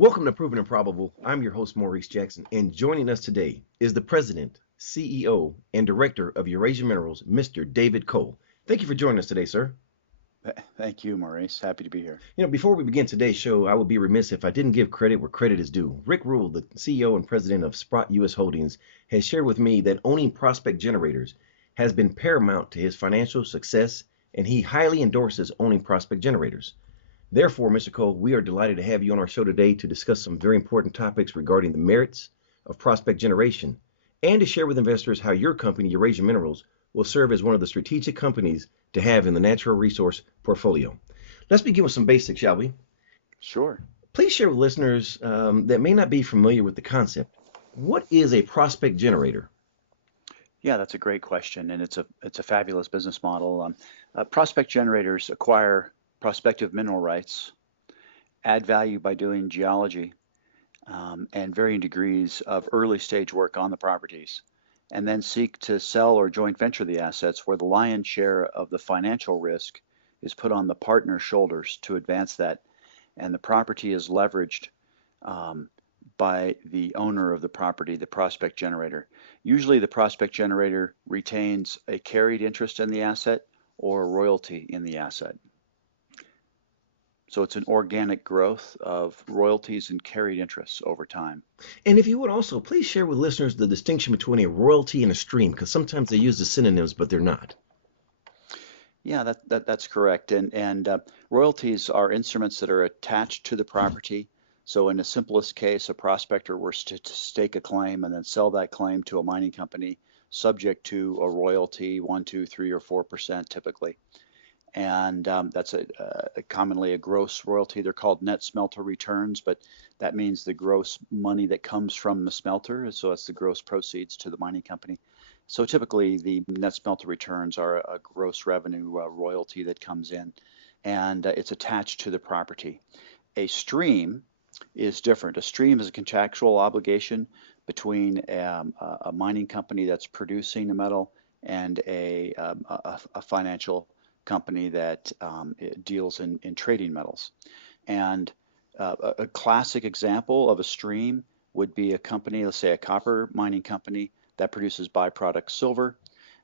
Welcome to Proven and Probable. I'm your host, Maurice Jackson, and joining us today is the President, CEO, and Director of Eurasian Minerals, Mr. David Cole. Thank you for joining us today, sir. Thank you, Maurice. Happy to be here. Before we begin today's show, I would be remiss if I didn't give credit where credit is due. Rick Rule, the CEO and President of Sprott U.S. Holdings, has shared with me that owning prospect generators has been paramount to his financial success, and he highly endorses owning prospect generators. Therefore, Mr. Cole, we are delighted to have you on our show today to discuss some very important topics regarding the merits of prospect generation and to share with investors how your company, Eurasian Minerals, will serve as one of the strategic companies to have in the natural resource portfolio. Let's begin with some basics, shall we? Sure. Please share with listeners that may not be familiar with the concept. What is a prospect generator? Yeah, that's a great question, and it's a fabulous business model. Prospect generators acquire prospective mineral rights, add value by doing geology and varying degrees of early stage work on the properties, and then seek to sell or joint venture the assets where the lion's share of the financial risk is put on the partner's shoulders to advance that, and the property is leveraged by the owner of the property, the prospect generator. Usually the prospect generator retains a carried interest in the asset or a royalty in the asset. So it's an organic growth of royalties and carried interests over time. And if you would also, please share with listeners the distinction between a royalty and a stream, because sometimes they use the synonyms, but they're not. Yeah, that's correct. And royalties are instruments that are attached to the property. So in the simplest case, a prospector were to stake a claim and then sell that claim to a mining company subject to a royalty, 1, 2, 3, or 4% typically. And that's commonly a gross royalty. They're called net smelter returns, but that means the gross money that comes from the smelter. So it's the gross proceeds to the mining company. So typically the net smelter returns are a gross revenue royalty that comes in, and it's attached to the property. A stream is different. A stream is a contractual obligation between a mining company that's producing a metal and a financial company that deals in trading metals. And a classic example of a stream would be a company, let's say a copper mining company that produces byproduct silver,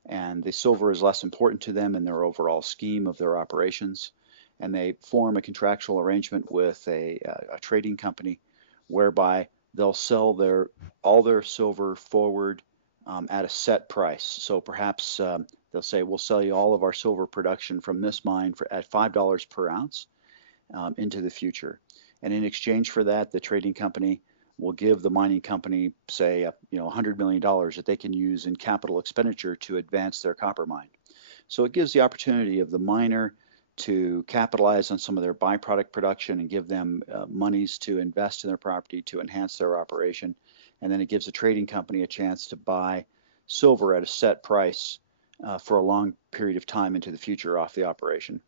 and the silver is less important to them in their overall scheme of their operations. And they form a contractual arrangement with a trading company whereby they'll sell all their silver forward at a set price. So perhaps they'll say, we'll sell you all of our silver production from this mine at $5 per ounce into the future. And in exchange for that, the trading company will give the mining company, say, $100 million that they can use in capital expenditure to advance their copper mine. So it gives the opportunity of the miner to capitalize on some of their byproduct production and give them monies to invest in their property to enhance their operation. And then it gives the trading company a chance to buy silver at a set price for a long period of time into the future off the operation.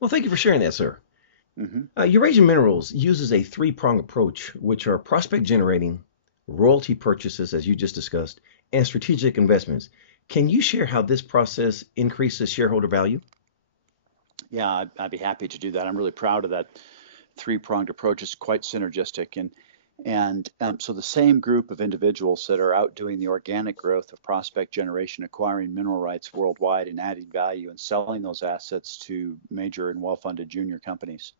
Well, thank you for sharing that, sir. Mm-hmm. Eurasian Minerals uses a three-prong approach, which are prospect generating, royalty purchases, as you just discussed, and strategic investments. Can you share how this process increases shareholder value? Yeah, I'd be happy to do that. I'm really proud of that three-pronged approach. It's quite synergistic. And so the same group of individuals that are out doing the organic growth of prospect generation, acquiring mineral rights worldwide and adding value and selling those assets to major and well-funded junior companies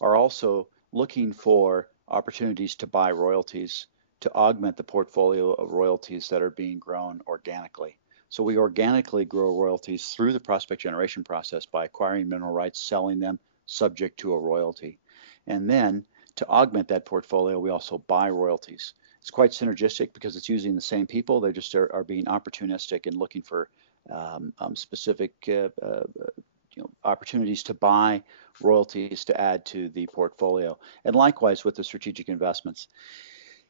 are also looking for opportunities to buy royalties to augment the portfolio of royalties that are being grown organically. So we organically grow royalties through the prospect generation process by acquiring mineral rights, selling them subject to a royalty. And then to augment that portfolio, we also buy royalties. It's quite synergistic because it's using the same people. They just are being opportunistic and looking for specific opportunities to buy royalties to add to the portfolio. And likewise with the strategic investments.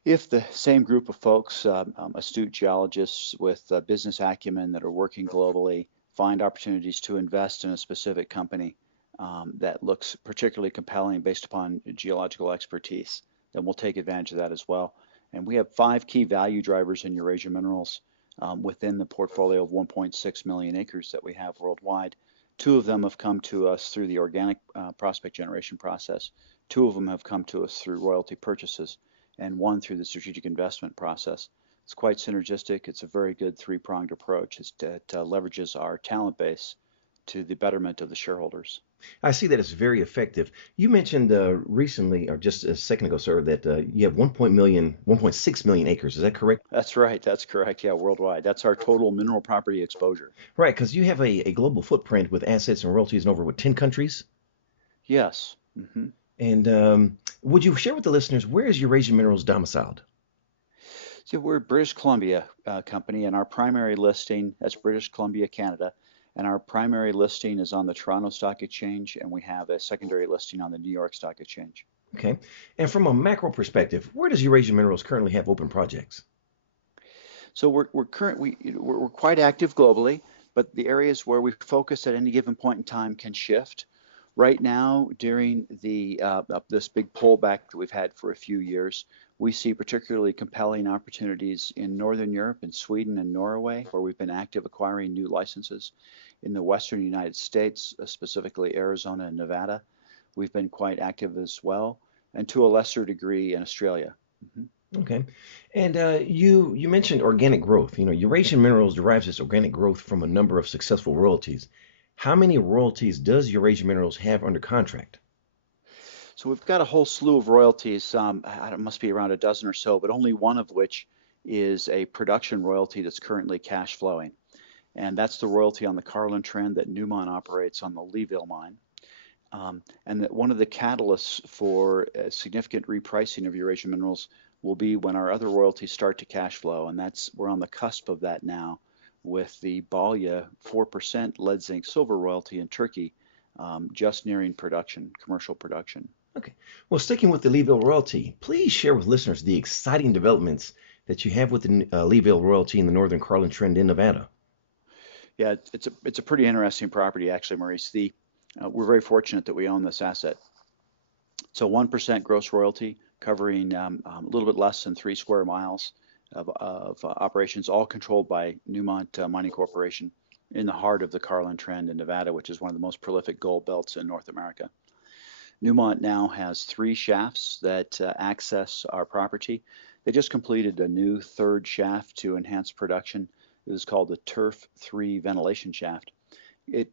If the same group of folks, astute geologists with business acumen that are working globally, find opportunities to invest in a specific company that looks particularly compelling based upon geological expertise, then we'll take advantage of that as well. And we have 5 key value drivers in Eurasian Minerals within the portfolio of 1.6 million acres that we have worldwide. 2 of them have come to us through the organic prospect generation process. Two of them have come to us through royalty purchases, and one through the strategic investment process. It's quite synergistic. It's a very good three-pronged approach. It leverages our talent base to the betterment of the shareholders. I see that it's very effective. You mentioned recently, or just a second ago, sir, that you have 1.6 million acres. Is that correct? That's right. That's correct. Yeah, worldwide. That's our total mineral property exposure. Right, because you have a global footprint with assets and royalties in over, what, 10 countries? Yes. Hmm. And would you share with the listeners, where is Eurasian Minerals domiciled? So we're a British Columbia company, and our primary listing, that's British Columbia, Canada, and our primary listing is on the Toronto Stock Exchange, and we have a secondary listing on the New York Stock Exchange. Okay. And from a macro perspective, where does Eurasian Minerals currently have open projects? So we're quite active globally, but the areas where we focus at any given point in time can shift. Right now, during this big pullback that we've had for a few years, we see particularly compelling opportunities in Northern Europe, in Sweden and Norway, where we've been active acquiring new licenses. In the Western United States, specifically Arizona and Nevada, we've been quite active as well, and to a lesser degree in Australia. Mhm. Okay. And you mentioned organic growth. You know, Eurasian Minerals derives its organic growth from a number of successful royalties. How many royalties does Eurasian Minerals have under contract? So we've got a whole slew of royalties. It must be around a dozen or so, but only one of which is a production royalty that's currently cash flowing. And that's the royalty on the Carlin Trend that Newmont operates on the Leeville mine. And that one of the catalysts for a significant repricing of Eurasian Minerals will be when our other royalties start to cash flow. And we're on the cusp of that now with the Balya 4% lead zinc silver royalty in Turkey just nearing production, commercial production. Okay. Well, sticking with the Leeville royalty, please share with listeners the exciting developments that you have with the Leeville royalty in the Northern Carlin Trend in Nevada. Yeah, it's a pretty interesting property actually, Maurice. We're very fortunate that we own this asset. So 1% gross royalty covering a little bit less than 3 square miles of operations, all controlled by Newmont Mining Corporation in the heart of the Carlin Trend in Nevada, which is one of the most prolific gold belts in North America. Newmont now has 3 shafts that access our property. They just completed a new 3rd shaft to enhance production. It was called the Turf 3 ventilation shaft. It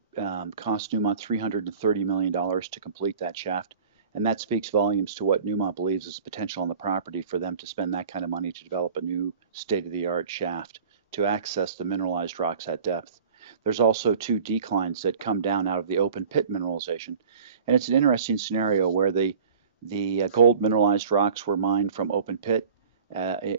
cost Newmont $330 million to complete that shaft, and that speaks volumes to what Newmont believes is the potential on the property for them to spend that kind of money to develop a new state-of-the-art shaft to access the mineralized rocks at depth. There's also 2 declines that come down out of the open pit mineralization, and it's an interesting scenario where the gold mineralized rocks were mined from open pit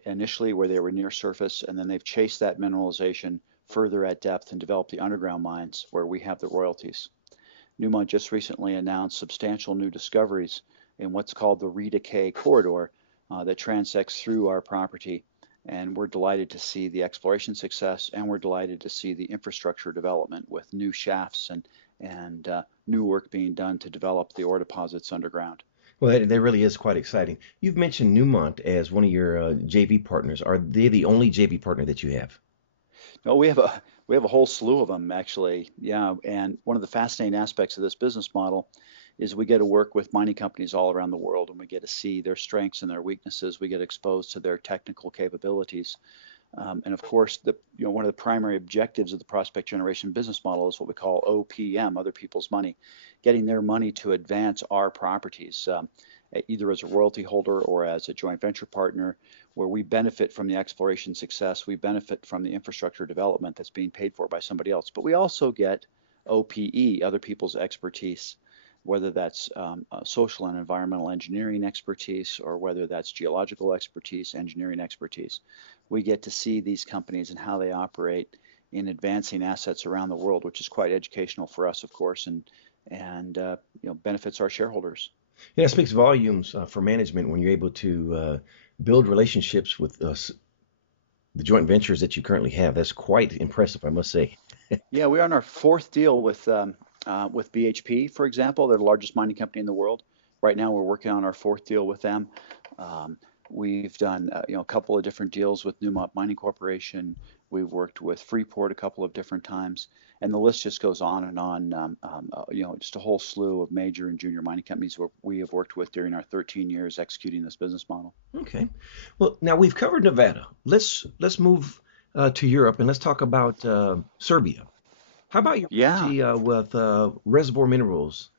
initially where they were near surface, and then they've chased that mineralization further at depth and developed the underground mines where we have the royalties. Newmont just recently announced substantial new discoveries in what's called the Redecay corridor that transects through our property, and we're delighted to see the exploration success, and we're delighted to see the infrastructure development with new shafts and new work being done to develop the ore deposits underground. Well, that really is quite exciting. You've mentioned Newmont as one of your JV partners. Are they the only JV partner that you have? No, we have a whole slew of them actually. Yeah, and one of the fascinating aspects of this business model is we get to work with mining companies all around the world, and we get to see their strengths and their weaknesses. We get exposed to their technical capabilities. And of course, one of the primary objectives of the prospect generation business model is what we call OPM, other people's money, getting their money to advance our properties, either as a royalty holder or as a joint venture partner, where we benefit from the exploration success, we benefit from the infrastructure development that's being paid for by somebody else. But we also get OPE, other people's expertise, whether that's social and environmental engineering expertise or whether that's geological expertise, engineering expertise. We get to see these companies and how they operate in advancing assets around the world, which is quite educational for us, of course, and benefits our shareholders. Yeah, it speaks volumes for management when you're able to build relationships with the joint ventures that you currently have. That's quite impressive, I must say. Yeah, we're on our 4th deal with BHP, for example. They're the largest mining company in the world. Right now, we're working on our 4th deal with them. We've done a couple of different deals with Newmont Mining Corporation. We've worked with Freeport a couple of different times, and the list just goes on and on. Just a whole slew of major and junior mining companies where we have worked with during our 13 years executing this business model. Okay. Well, now we've covered Nevada. Let's move to Europe and let's talk about Serbia. How about your Yeah, royalty with Reservoir Minerals?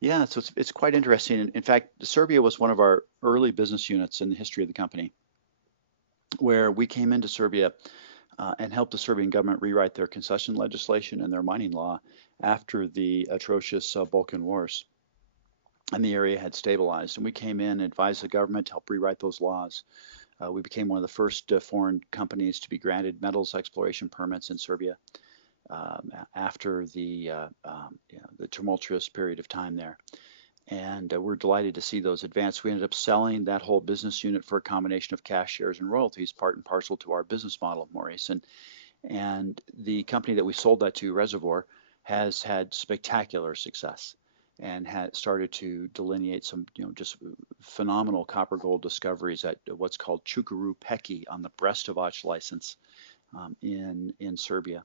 yeah. So it's quite interesting. In fact, Serbia was one of our early business units in the history of the company, where we came into Serbia and helped the Serbian government rewrite their concession legislation and their mining law after the atrocious Balkan Wars. And the area had stabilized. And we came in, advised the government, helped rewrite those laws. We became one of the first foreign companies to be granted metals exploration permits in Serbia after the tumultuous period of time there. And we're delighted to see those advance. We ended up selling that whole business unit for a combination of cash shares and royalties, part and parcel to our business model, Maurice. And the company that we sold that to, Reservoir, has had spectacular success and had started to delineate some, just phenomenal copper gold discoveries at what's called Čukaru Peki on the Brestovac license in Serbia.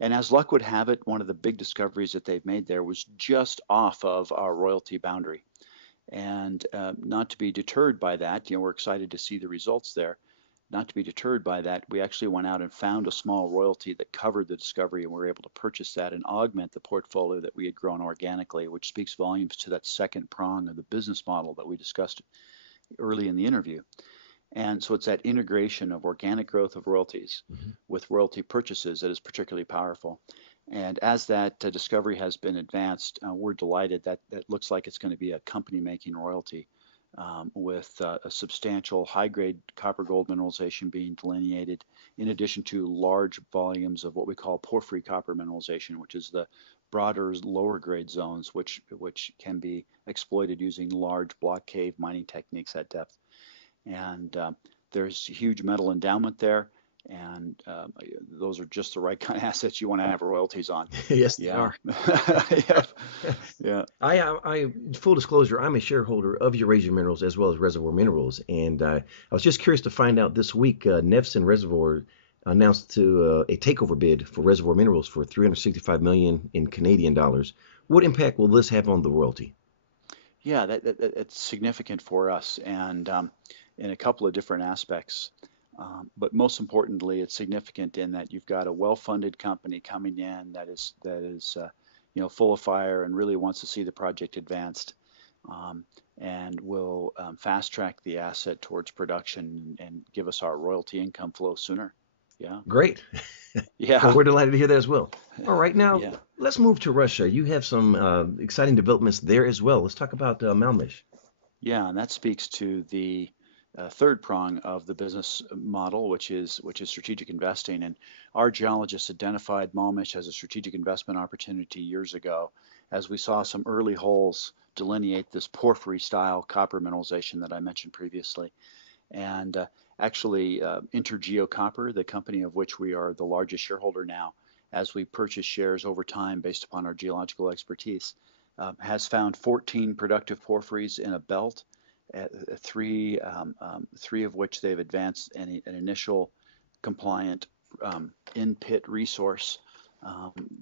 And as luck would have it, one of the big discoveries that they've made there was just off of our royalty boundary. And not to be deterred by that, we're excited to see the results there. Not to be deterred by that, we actually went out and found a small royalty that covered the discovery, and we were able to purchase that and augment the portfolio that we had grown organically, which speaks volumes to that second prong of the business model that we discussed early in the interview. And so it's that integration of organic growth of royalties with royalty purchases that is particularly powerful. And as that discovery has been advanced, we're delighted that it looks like it's going to be a company making royalty with a substantial high-grade copper-gold mineralization being delineated, in addition to large volumes of what we call porphyry copper mineralization, which is the broader, lower-grade zones, which can be exploited using large block cave mining techniques at depth. And there's huge metal endowment there, and those are just the right kind of assets you want to have royalties on. Yes, they Yeah. are. Yeah. Yeah. I full disclosure, I'm a shareholder of Eurasian Minerals as well as Reservoir Minerals, and I was just curious to find out this week, Nevson Reservoir announced a takeover bid for Reservoir Minerals for 365 million in Canadian dollars. What impact will this have on the royalty? Yeah, it's significant for us, and in a couple of different aspects. But most importantly, it's significant in that you've got a well-funded company coming in that is full of fire and really wants to see the project advanced, and will fast track the asset towards production and give us our royalty income flow sooner. Yeah. Great. Well, Yeah. we're delighted to hear that as well. All right, now Yeah. let's move to Russia. You have some exciting developments there as well. Let's talk about Malmish. Yeah, and that speaks to the third prong of the business model, which is strategic investing. And our geologists identified Malmish as a strategic investment opportunity years ago, as we saw some early holes delineate this porphyry style copper mineralization that I mentioned previously. And actually, InterGeo Copper, the company of which we are the largest shareholder now, as we purchase shares over time based upon our geological expertise, has found 14 productive porphyries in a belt, three of which they've advanced an initial compliant in-pit resource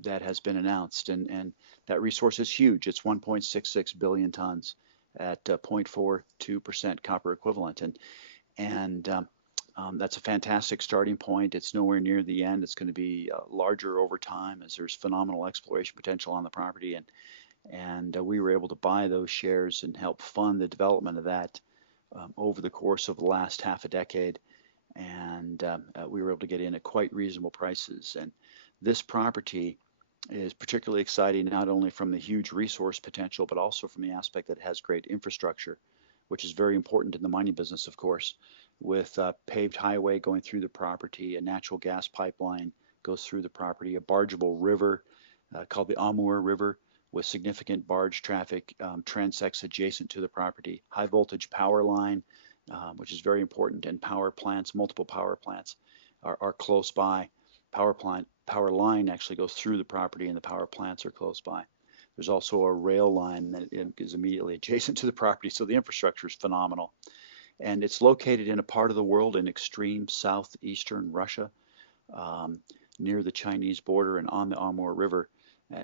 that has been announced. And that resource is huge. It's 1.66 billion tons at 0.42% copper equivalent. And that's a fantastic starting point. It's nowhere near the end. It's going to be larger over time as there's phenomenal exploration potential on the property. And we were able to buy those shares and help fund the development of that over the course of the last half a decade. And we were able to get in at quite reasonable prices. And this property is particularly exciting, not only from the huge resource potential, but also from the aspect that it has great infrastructure, which is very important in the mining business, of course, with a paved highway going through the property, a natural gas pipeline goes through the property, a bargeable river called the Amur River with significant barge traffic transects adjacent to the property, high voltage power line, which is very important, and power plants, multiple power plants are close by. Power line actually goes through the property, and the power plants are close by. There's also a rail line that is immediately adjacent to the property, so the infrastructure is phenomenal. And it's located in a part of the world in extreme southeastern Russia, um, near the Chinese border and on the Amur River.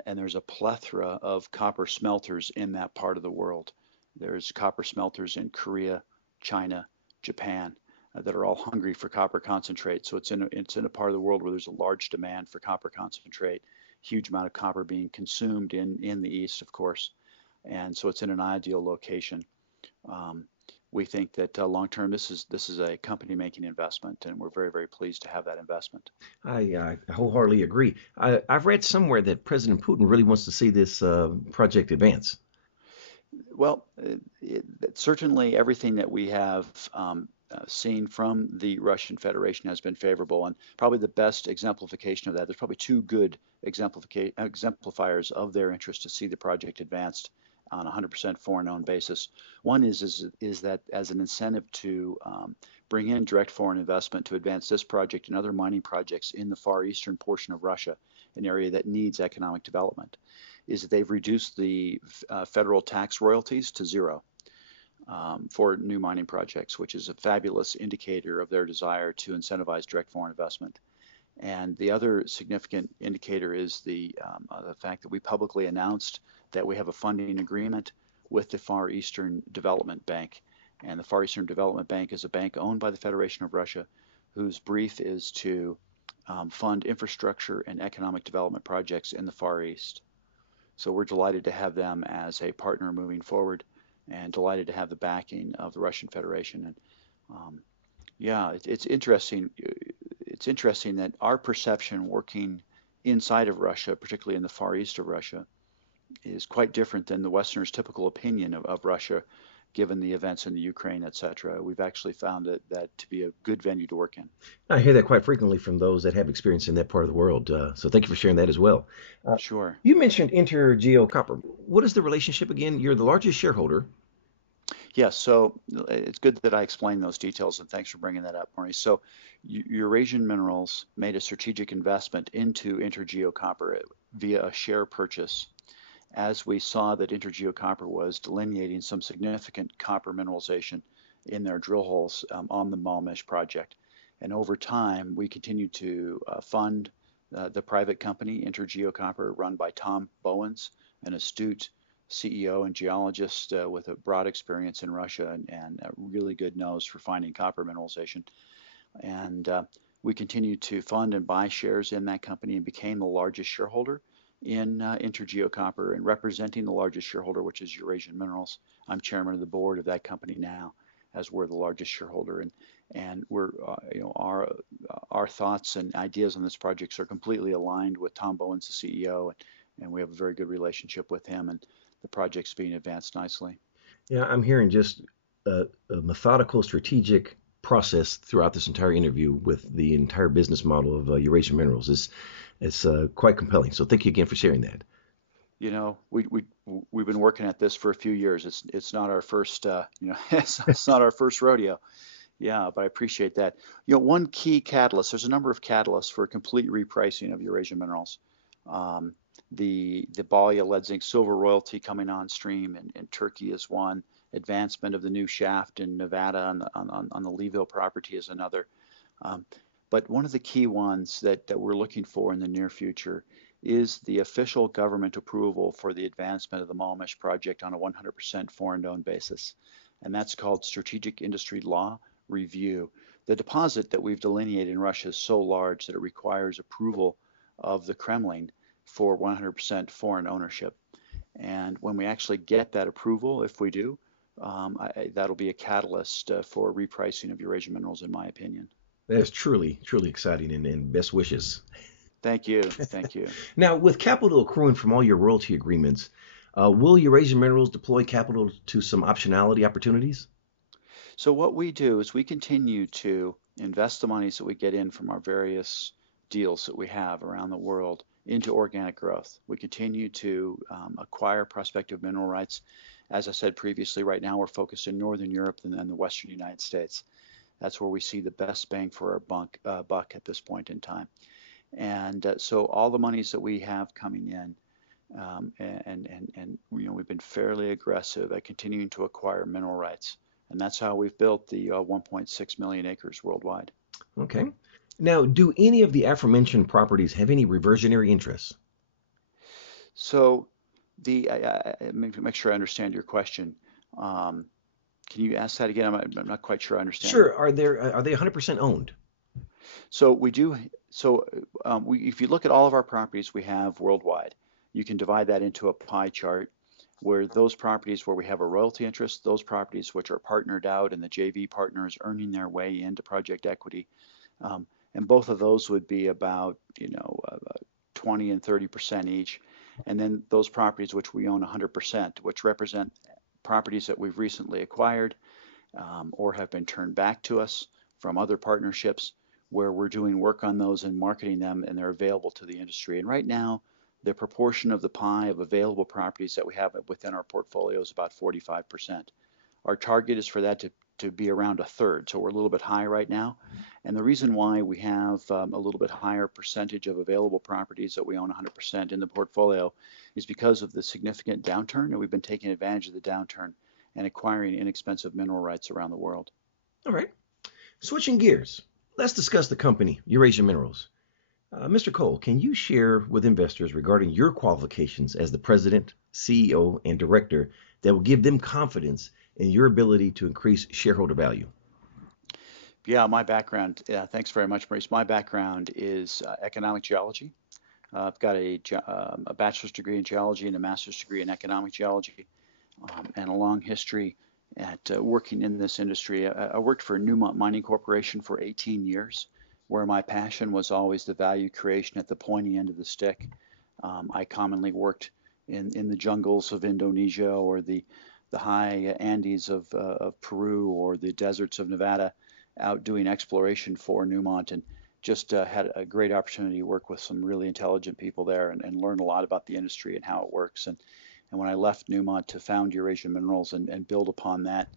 And there's a plethora of copper smelters in that part of the world. There's copper smelters in Korea, China, Japan, that are all hungry for copper concentrate. So it's in a part of the world where there's a large demand for copper concentrate, huge amount of copper being consumed in the east, of course. And so it's in an ideal location. Um, we think that long term, this is a company making investment, and we're very, very pleased to have that investment. I wholeheartedly agree. I've read somewhere that President Putin really wants to see this project advance. Well, certainly everything that we have seen from the Russian Federation has been favorable, and probably the best exemplification of that. There's probably two good exemplifiers of their interest to see the project advanced on a 100% foreign-owned basis. One is that as an incentive to bring in direct foreign investment to advance this project and other mining projects in the far eastern portion of Russia, an area that needs economic development, is that they've reduced the federal tax royalties to zero for new mining projects, which is a fabulous indicator of their desire to incentivize direct foreign investment. And the other significant indicator is the fact that we publicly announced that we have a funding agreement with the Far Eastern Development Bank. And the Far Eastern Development Bank is a bank owned by the Federation of Russia, whose brief is to fund infrastructure and economic development projects in the Far East. So we're delighted to have them as a partner moving forward, and delighted to have the backing of the Russian Federation. And yeah, it's interesting. It's interesting that our perception working inside of Russia, particularly in the far east of Russia, is quite different than the Westerners' typical opinion of Russia, given the events in the Ukraine, etc. We've actually found that to be a good venue to work in. I hear that quite frequently from those that have experience in that part of the world. So thank you for sharing that as well. Uh, Sure. you mentioned InterGeo Copper. What is the relationship again? You're the largest shareholder. Yes, so it's good that I explained those details, and thanks for bringing that up, Maurice. So Eurasian Minerals made a strategic investment into InterGeo Copper via a share purchase, as we saw that InterGeo Copper was delineating some significant copper mineralization in their drill holes on the Malmish project. And over time, we continued to fund the private company, InterGeo Copper, run by Tom Bowens, an astute CEO and geologist with a broad experience in Russia and a really good nose for finding copper mineralization. And we continued to fund and buy shares in that company and became the largest shareholder in InterGeo Copper. And representing the largest shareholder, which is Eurasian Minerals, I'm chairman of the board of that company now, as we're the largest shareholder. And we're our thoughts and ideas on this project are completely aligned with Tom Bowens, the CEO, and we have a very good relationship with him. And the project's being advanced nicely. Yeah, I'm hearing just a methodical, strategic process throughout this entire interview with the entire business model of Eurasian Minerals. It's quite compelling. So thank you again for sharing that. You know, we've been working at this for a few years. It's not our first it's not our first rodeo. Yeah, but I appreciate that. You know, one key catalyst. There's a number of catalysts for a complete repricing of Eurasian Minerals. Um, the Balya lead zinc silver royalty coming on stream in Turkey is one. Advancement of the new shaft in Nevada on the Leeville property is another. Um, but one of the key ones that we're looking for in the near future is the official government approval for the advancement of the Malmish project on a 100% foreign-owned basis. And that's called Strategic Industry Law Review. The deposit that we've delineated in Russia is so large that it requires approval of the Kremlin for 100% foreign ownership. And when we actually get that approval, if we do, that'll be a catalyst for repricing of Eurasian Minerals, in my opinion. That's truly, truly exciting and best wishes. Thank you. Thank you. Now, with capital accruing from all your royalty agreements, will Eurasian Minerals deploy capital to some optionality opportunities? So what we do is we continue to invest the monies that we get in from our various deals that we have around the world into organic growth. We continue to acquire prospective mineral rights. As I said previously, right now we're focused in Northern Europe and then the Western United States. That's where we see the best bang for our buck at this point in time. And so all the monies that we have coming in, and we've been fairly aggressive at continuing to acquire mineral rights. And that's how we've built the 1.6 million acres worldwide. Okay. Now, do any of the aforementioned properties have any reversionary interests? So make sure I understand your question. Um, can you ask that again? I'm not quite sure I understand it. Sure. Are they 100% owned? So we do. So if you look at all of our properties we have worldwide, you can divide that into a pie chart where those properties where we have a royalty interest, those properties which are partnered out and the JV partners earning their way into project equity, um, and both of those would be about 20 and 30% each. And then those properties which we own 100%, which represent properties that we've recently acquired or have been turned back to us from other partnerships where we're doing work on those and marketing them and they're available to the industry. And right now, the proportion of the pie of available properties that we have within our portfolio is about 45%. Our target is for that to be around a third, so we're a little bit high right now. And the reason why we have a little bit higher percentage of available properties that we own 100% in the portfolio is because of the significant downturn, and we've been taking advantage of the downturn and acquiring inexpensive mineral rights around the world. All right. Switching gears, let's discuss the company, Eurasian Minerals. Mr. Cole, can you share with investors regarding your qualifications as the president, CEO, and director that will give them confidence in your ability to increase shareholder value? Yeah, my background, yeah, thanks very much, Maurice. My background is economic geology. I've got a bachelor's degree in geology and a master's degree in economic geology, and a long history at working in this industry. I worked for Newmont Mining Corporation for 18 years, where my passion was always the value creation at the pointy end of the stick. I commonly worked in the jungles of Indonesia or the high Andes of Peru or the deserts of Nevada out doing exploration for Newmont and just had a great opportunity to work with some really intelligent people there and learn a lot about the industry and how it works. And when I left Newmont to found Eurasian Minerals and build upon that,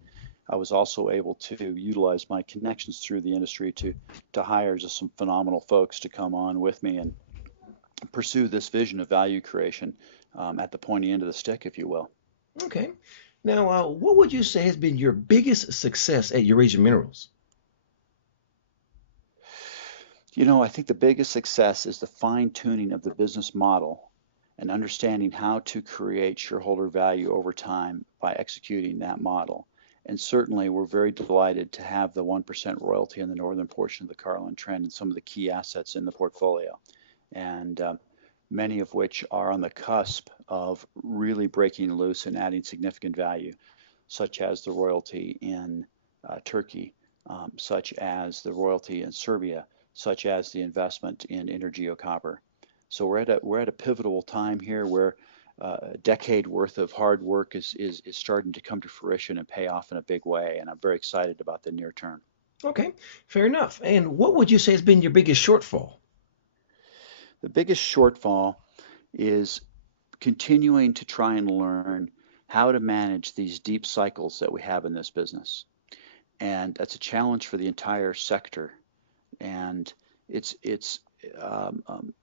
I was also able to utilize my connections through the industry to hire just some phenomenal folks to come on with me and pursue this vision of value creation at the pointy end of the stick, if you will. Okay. Now, what would you say has been your biggest success at Eurasian Minerals? I think the biggest success is the fine tuning of the business model and understanding how to create shareholder value over time by executing that model. And certainly, we're very delighted to have the 1% royalty in the northern portion of the Carlin Trend and some of the key assets in the portfolio, and many of which are on the cusp of really breaking loose and adding significant value, such as the royalty in Turkey, such as the royalty in Serbia, such as the investment in InterGeo Copper. So we're at a pivotal time here where a decade worth of hard work is starting to come to fruition and pay off in a big way, and I'm very excited about the near term. Okay, fair enough. And what would you say has been your biggest shortfall? The biggest shortfall is continuing to try and learn how to manage these deep cycles that we have in this business. And that's a challenge for the entire sector. And it's it's um, um,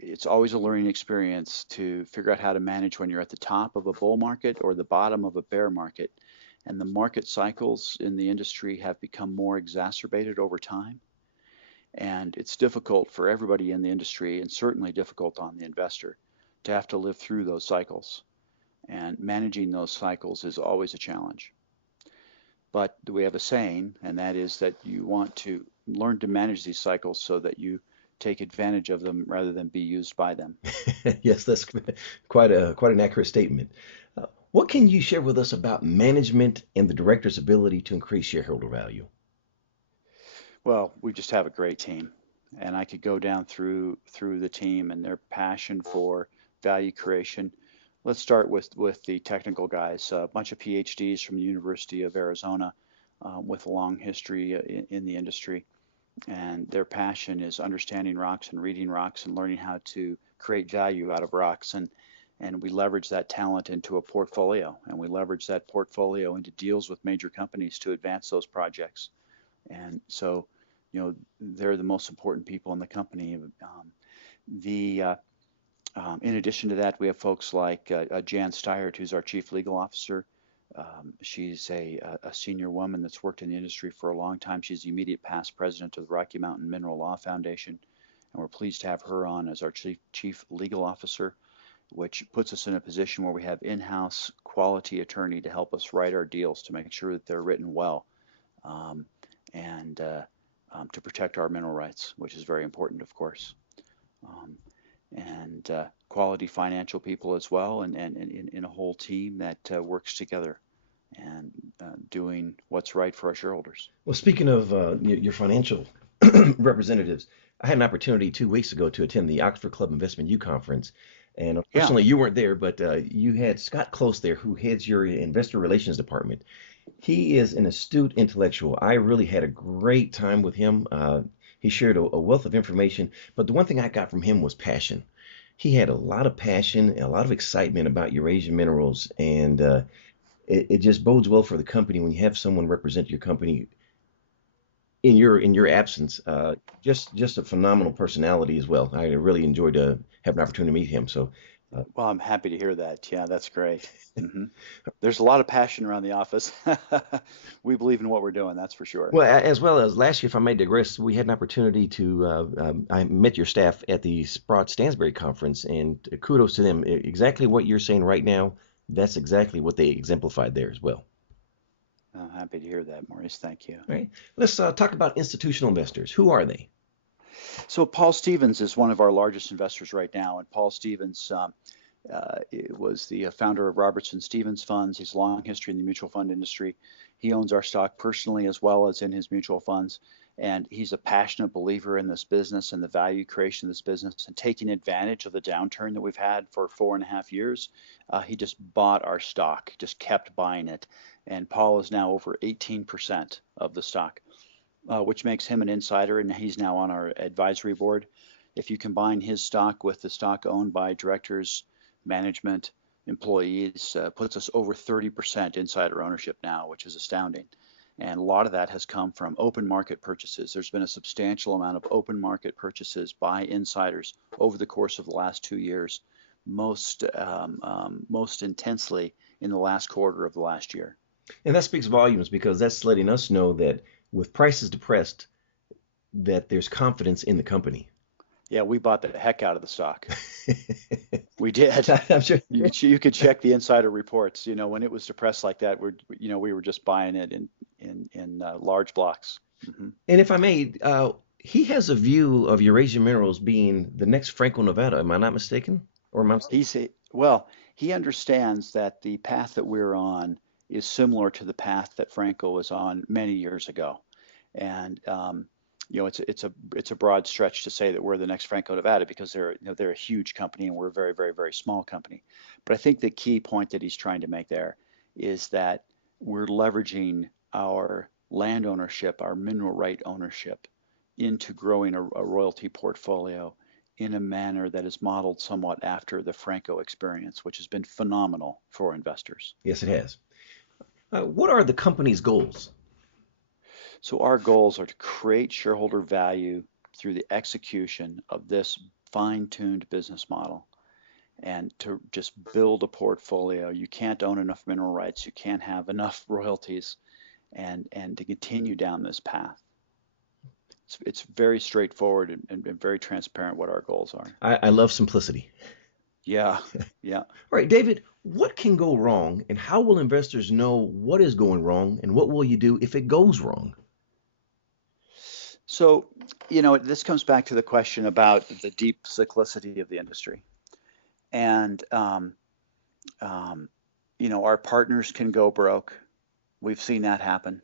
it's always a learning experience to figure out how to manage when you're at the top of a bull market or the bottom of a bear market. And the market cycles in the industry have become more exacerbated over time. And it's difficult for everybody in the industry and certainly difficult on the investor to have to live through those cycles. And managing those cycles is always a challenge. But we have a saying, and that is that you want to learn to manage these cycles so that you take advantage of them rather than be used by them. Yes, that's quite an accurate statement. What can you share with us about management and the director's ability to increase shareholder value? Well, we just have a great team, and I could go down through the team and their passion for value creation. Let's start with the technical guys, a bunch of PhDs from the University of Arizona with a long history in the industry. And their passion is understanding rocks and reading rocks and learning how to create value out of rocks. And we leverage that talent into a portfolio, and we leverage that portfolio into deals with major companies to advance those projects. And so, they're the most important people in the company. The In addition to that, we have folks like Jan Steyert, who's our chief legal officer, She's a senior woman that's worked in the industry for a long time. She's the immediate past president of the Rocky Mountain Mineral Law Foundation, and we're pleased to have her on as our chief legal officer, which puts us in a position where we have in-house quality attorney to help us write our deals to make sure that they're written well, um, and to protect our mineral rights, which is very important, of course. Um, and quality financial people as well, and in a whole team that works together and doing what's right for our shareholders. Well, speaking of your financial representatives, I had an opportunity 2 weeks ago to attend the Oxford Club Investment U Conference. And Yeah, unfortunately, you weren't there, but you had Scott Close there, who heads your investor relations department. He is an astute intellectual. I really had a great time with him. He shared a wealth of information, but the one thing I got from him was passion. He had a lot of passion and a lot of excitement about Eurasian Minerals, and it just bodes well for the company when you have someone represent your company in your absence. Just a phenomenal personality as well. I really enjoyed having an opportunity to meet him. So, uh, well, I'm happy to hear that. Yeah, that's great. hmm There's a lot of passion around the office. We believe in what we're doing, that's for sure. well, as well as last year, if I may digress, we had an opportunity to. I met your staff at the Sprott Stansberry conference, and kudos to them. Exactly what you're saying right now. That's exactly what they exemplified there as well. I'm happy to hear that, Maurice. Thank you. All right. Let's talk about institutional investors. Who are they? So Paul Stevens is one of our largest investors right now, and Paul Stevens was the founder of Robertson Stevens Funds. He's a long history in the mutual fund industry. He owns our stock personally as well as in his mutual funds, and he's a passionate believer in this business and the value creation of this business and taking advantage of the downturn that we've had for 4.5 years. He just bought our stock, just kept buying it, and Paul is now over 18% of the stock, which makes him an insider, and he's now on our advisory board. If you combine his stock with the stock owned by directors, management, employees, puts us over 30% insider ownership now, which is astounding. And a lot of that has come from open market purchases. There's been a substantial amount of open market purchases by insiders over the course of the last 2 years, most intensely in the last quarter of the last year. And that speaks volumes because that's letting us know that with prices depressed, that there's confidence in the company. Yeah, we bought the heck out of the stock. We did. I'm sure. You could check the insider reports. When it was depressed like that, we were just buying it in large blocks. hmm And if I may, he has a view of Eurasian Minerals being the next Franco-Nevada. Am I not mistaken? Or am I? He understands that the path that we're on is similar to the path that Franco was on many years ago, and it's a broad stretch to say that we're the next Franco-Nevada because they're a huge company and we're a very, very, very small company. But I think the key point that he's trying to make there is that we're leveraging our land ownership, our mineral right ownership, into growing a royalty portfolio in a manner that is modeled somewhat after the Franco experience, which has been phenomenal for investors. Yes, it has. What are the company's goals? So our goals are to create shareholder value through the execution of this fine-tuned business model and to just build a portfolio. You can't own enough mineral rights, you can't have enough royalties, and to continue down this path. It's very straightforward and very transparent what our goals are. I love simplicity. Yeah, yeah. All right, David, what can go wrong and how will investors know what is going wrong and what will you do if it goes wrong? So, this comes back to the question about the deep cyclicity of the industry. And, our partners can go broke. We've seen that happen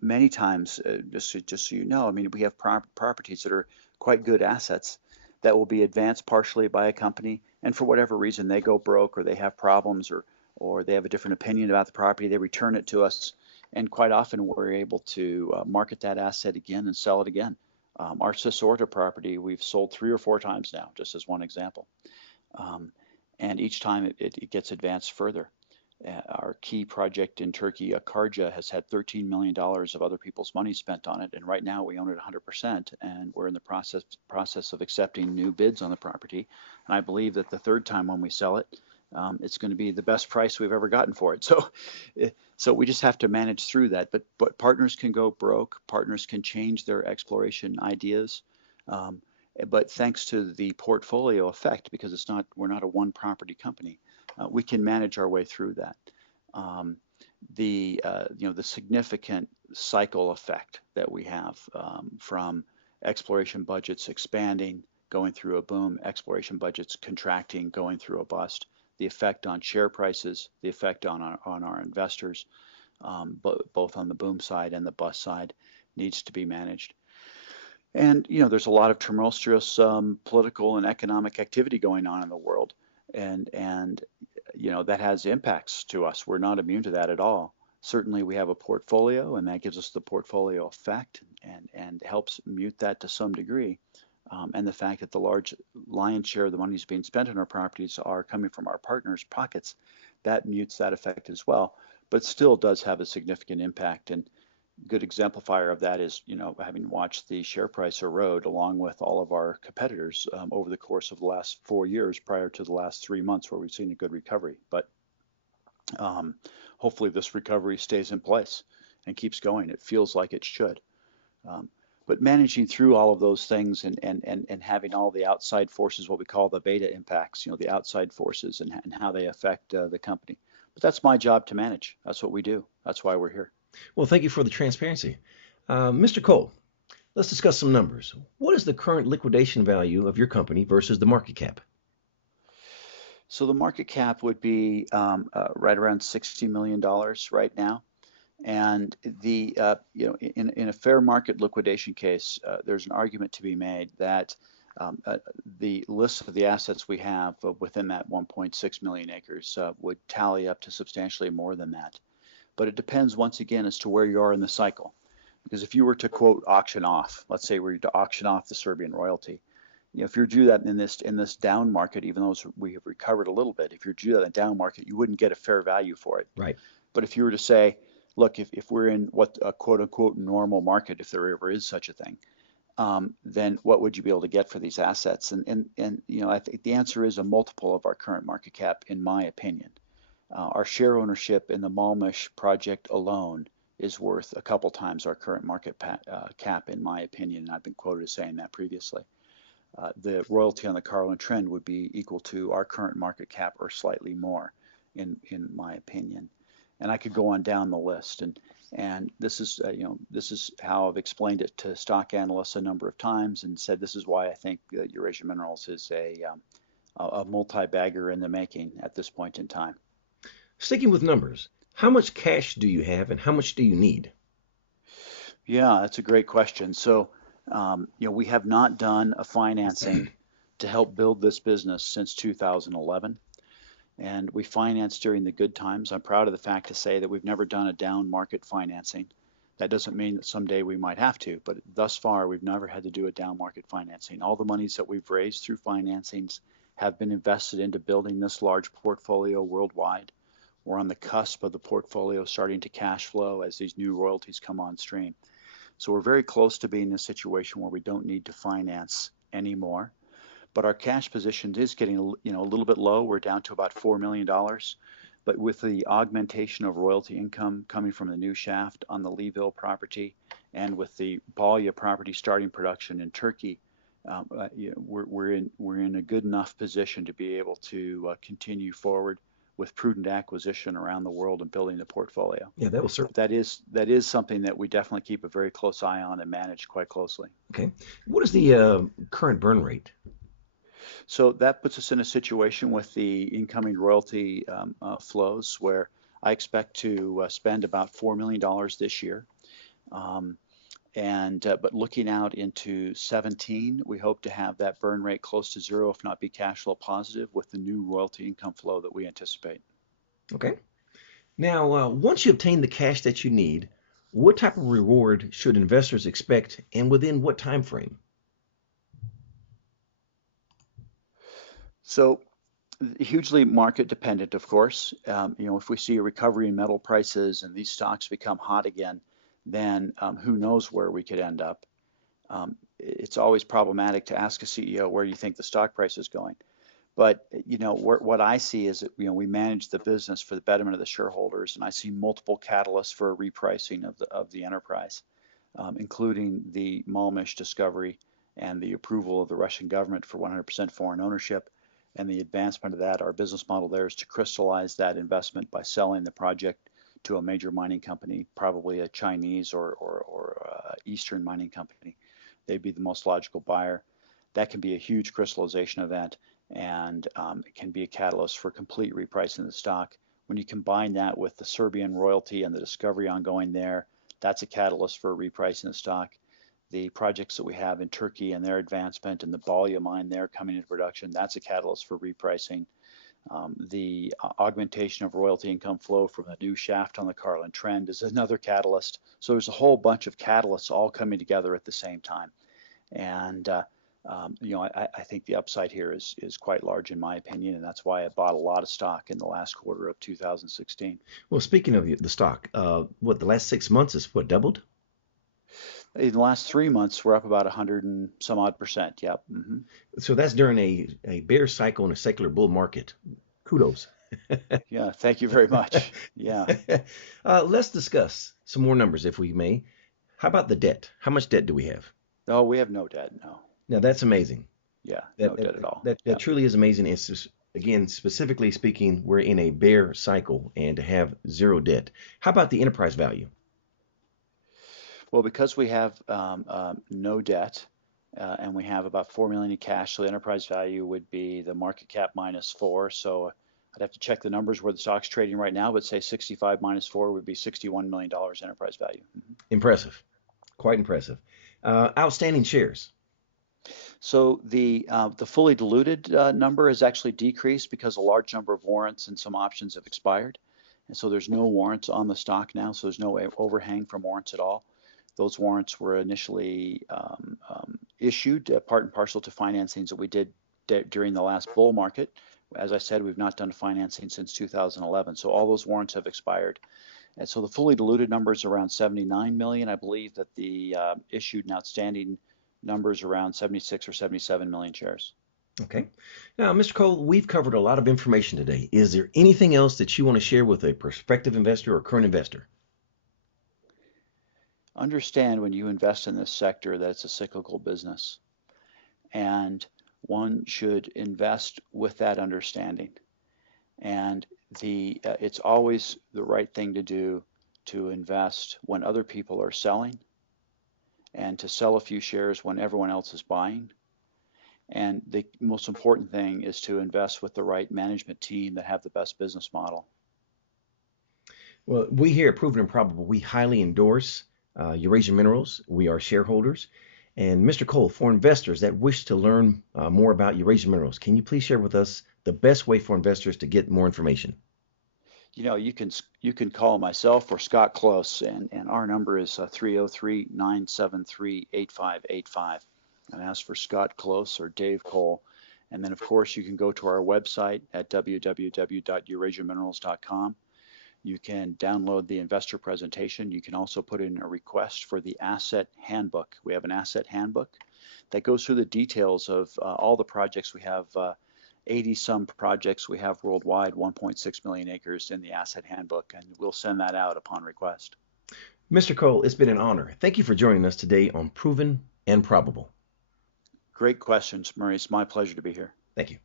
many times. Just so you know, I mean, we have properties that are quite good assets that will be advanced partially by a company, and for whatever reason they go broke or they have problems or they have a different opinion about the property, they return it to us, and quite often we're able to market that asset again and sell it again. Our Sisorta property we've sold 3 or 4 times now, just as one example, and each time it gets advanced further. Our key project in Turkey, Akarca, has had $13 million of other people's money spent on it, and right now we own it 100%, and we're in the process of accepting new bids on the property. And I believe that the third time when we sell it, it's going to be the best price we've ever gotten for it. So we just have to manage through that. But partners can go broke. Partners can change their exploration ideas. Um, but thanks to the portfolio effect, because we're not a one property company, we can manage our way through that. The significant cycle effect that we have from exploration budgets expanding, going through a boom, exploration budgets contracting, going through a bust, the effect on share prices, the effect on our investors, both on the boom side and the bust side, needs to be managed. And there's a lot of tumultuous political and economic activity going on in the world, and that has impacts to us. We're not immune to that at all. Certainly, we have a portfolio, and that gives us the portfolio effect and helps mute that to some degree. And the fact that the lion's share of the money is being spent on our properties are coming from our partners' pockets, that mutes that effect as well. But it still does have a significant impact. And good exemplifier of that is, having watched the share price erode along with all of our competitors over the course of the last 4 years prior to the last 3 months where we've seen a good recovery. But hopefully this recovery stays in place and keeps going. It feels like it should. But managing through all of those things and having all the outside forces, what we call the beta impacts, the outside forces and how they affect the company. But that's my job to manage. That's what we do. That's why we're here. Well, thank you for the transparency. Mr. Cole, let's discuss some numbers. What is the current liquidation value of your company versus the market cap? So the market cap would be right around $60 million right now. And in a fair market liquidation case, there's an argument to be made that the list of the assets we have within that 1.6 million acres would tally up to substantially more than that. But it depends once again as to where you are in the cycle. Because if you were to quote auction off, let's say we were to auction off the Serbian royalty, if you do that in this down market, even though we have recovered a little bit, if you do that in a down market, you wouldn't get a fair value for it. Right. But if you were to say, look, if we're in what a quote unquote normal market, if there ever is such a thing, then what would you be able to get for these assets? And I think the answer is a multiple of our current market cap, in my opinion. Our share ownership in the Malmish project alone is worth a couple times our current market cap, in my opinion. And I've been quoted as saying that previously. The royalty on the Carlin Trend would be equal to our current market cap or slightly more, in my opinion. And I could go on down the list, and this is how I've explained it to stock analysts a number of times, and said this is why I think Eurasian Minerals is a multi-bagger in the making at this point in time. Sticking with numbers, how much cash do you have and how much do you need? Yeah, that's a great question. So, we have not done a financing to help build this business since 2011. And we financed during the good times. I'm proud of the fact to say that we've never done a down market financing. That doesn't mean that someday we might have to, but thus far we've never had to do a down market financing. All the monies that we've raised through financings have been invested into building this large portfolio worldwide. We're on the cusp of the portfolio starting to cash flow as these new royalties come on stream. So we're very close to being in a situation where we don't need to finance anymore. But our cash position is getting a little bit low. We're down to about $4 million. But with the augmentation of royalty income coming from the new shaft on the Leeville property, and with the Balya property starting production in Turkey, we're in a good enough position to be able to continue forward with prudent acquisition around the world and building the portfolio. Yeah, that will serve. That is something that we definitely keep a very close eye on and manage quite closely. Okay. What is the current burn rate? So that puts us in a situation with the incoming royalty flows where I expect to spend about $4 million this year. But looking out into 17, we hope to have that burn rate close to zero, if not be cash flow positive, with the new royalty income flow that we anticipate. Okay. Now, once you obtain the cash that you need, what type of reward should investors expect, and within what time frame? So, hugely market dependent, of course. If we see a recovery in metal prices and these stocks become hot again, then who knows where we could end up. It's always problematic to ask a CEO, where do you think the stock price is going? But what I see is that we manage the business for the betterment of the shareholders, and I see multiple catalysts for a repricing of the enterprise, including the Malmish discovery and the approval of the Russian government for 100% foreign ownership, and the advancement of that. Our business model there is to crystallize that investment by selling the project to a major mining company, probably a Chinese or Eastern mining company. They'd be the most logical buyer. That can be a huge crystallization event, and it can be a catalyst for complete repricing of the stock. When you combine that with the Serbian royalty and the discovery ongoing there, that's a catalyst for repricing the stock. The projects that we have in Turkey and their advancement and the bullion mine there coming into production, that's a catalyst for repricing. The augmentation of royalty income flow from the new shaft on the Carlin Trend is another catalyst. So there's a whole bunch of catalysts all coming together at the same time. And I think the upside here is quite large in my opinion, and that's why I bought a lot of stock in the last quarter of 2016. Well, speaking of the stock, the last 6 months is what, doubled? In the last 3 months, we're up about 100 and some odd percent. Yep. So that's during a bear cycle and a secular bull market. Kudos. Yeah, thank you very much. Yeah. Let's discuss some more numbers, if we may. How about the debt? How much debt do we have? No, we have no debt. No. Now, that's amazing. Yeah, no debt at all. That truly is amazing. It's just, again, specifically speaking, we're in a bear cycle and to have zero debt. How about the enterprise value? Well, because we have no debt and we have about 4 million in cash, so the enterprise value would be the market cap minus 4. So I'd have to check the numbers where the stock's trading right now, but say 65 minus 4 would be $61 million enterprise value. Impressive. Quite impressive. Outstanding shares. So the fully diluted number has actually decreased because a large number of warrants and some options have expired. And so there's no warrants on the stock now, so there's no overhang from warrants at all. Those warrants were initially issued part and parcel to financings that we did during the last bull market. As I said, we've not done financing since 2011, so all those warrants have expired. And so the fully diluted number is around 79 million. I believe that the issued and outstanding numbers around 76 or 77 million shares. Okay. Now, Mr. Cole, we've covered a lot of information today. Is there anything else that you want to share with a prospective investor or current investor? Understand when you invest in this sector that it's a cyclical business, and one should invest with that understanding. And it's always the right thing to do to invest when other people are selling, and to sell a few shares when everyone else is buying. And the most important thing is to invest with the right management team that have the best business model. Well, we here at Proven and Probable, we highly endorse Eurasian Minerals. We are shareholders. And Mr. Cole, for investors that wish to learn more about Eurasian Minerals, can you please share with us the best way for investors to get more information? You can call myself or Scott Close, and our number is 303-973-8585, and ask for Scott Close or Dave Cole. And then, of course, you can go to our website at www.eurasianminerals.com. You can download the investor presentation. You can also put in a request for the asset handbook. We have an asset handbook that goes through the details of all the projects we have. 80 some projects we have worldwide, 1.6 million acres in the asset handbook, and we'll send that out upon request. Mr. Cole, it's been an honor. Thank you for joining us today on Proven and Probable. Great questions, Murray. It's my pleasure to be here. Thank you.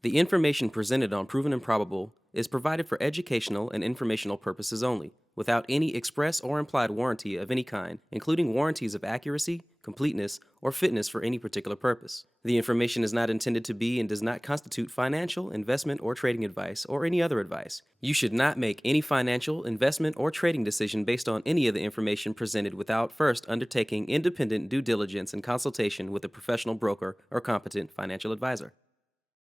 The information presented on Proven and Probable is provided for educational and informational purposes only, without any express or implied warranty of any kind, including warranties of accuracy, completeness, or fitness for any particular purpose. The information is not intended to be and does not constitute financial, investment, or trading advice, or any other advice. You should not make any financial, investment, or trading decision based on any of the information presented without first undertaking independent due diligence and consultation with a professional broker or competent financial advisor.